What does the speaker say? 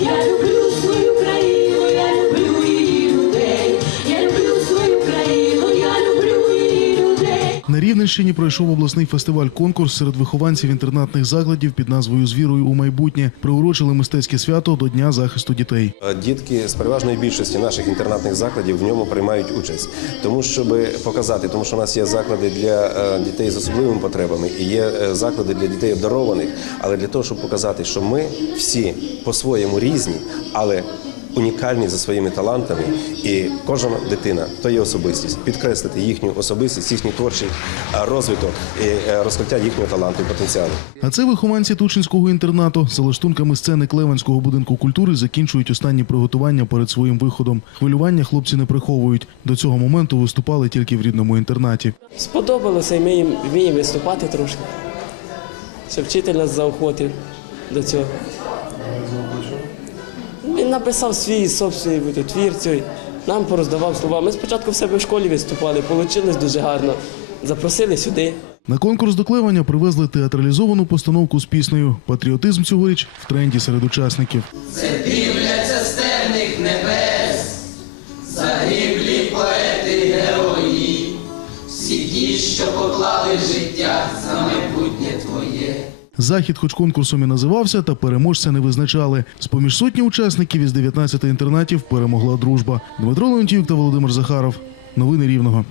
Yeah. На Рівненщині пройшов обласний фестиваль-конкурс серед вихованців інтернатних закладів під назвою З вірою у майбутнє. Приурочили мистецьке свято до Дня захисту дітей. Дітки з переважної більшості наших інтернатних закладів в ньому приймають участь, тому щоб показати, тому що у нас є заклади для е, дітей з особливими потребами і є е, заклади для дітей обдарованих. Але для того, щоб показати, що ми всі по-своєму різні, але унікальні за своїми талантами, і кожна дитина то є особистість, підкреслити їхню особистість, їхній творчий розвиток і е, розкриття їхнього таланту і потенціалу. А це вихованці Тучинського інтернату за лаштунками сцени Клевенського будинку культури закінчують останні приготування перед своїм виходом. Хвилювання хлопці не приховують. До цього моменту виступали тільки в рідному інтернаті. Сподобалося і ми їм вміємо виступати трошки. Що вчитель нас заохотив до цього. Він написав свій собственний буде, твір цей, нам пороздавав слова. Ми спочатку в себе в школі виступали, вийшло дуже гарно. Запросили сюди. На конкурс до клевання привезли театралізовану постановку з піснею. Патріотизм цьогоріч в тренді серед учасників. Дивляться з темних небес, загиблі поети, герої, всі ті, що поклали життя за майбутнє твоє. Захід, хоч конкурсом і називався, та переможця не визначали. З поміж сотні учасників із 19 інтернатів перемогла дружба. Дмитро Леонтьюк та Володимир Захаров. Новини Рівного.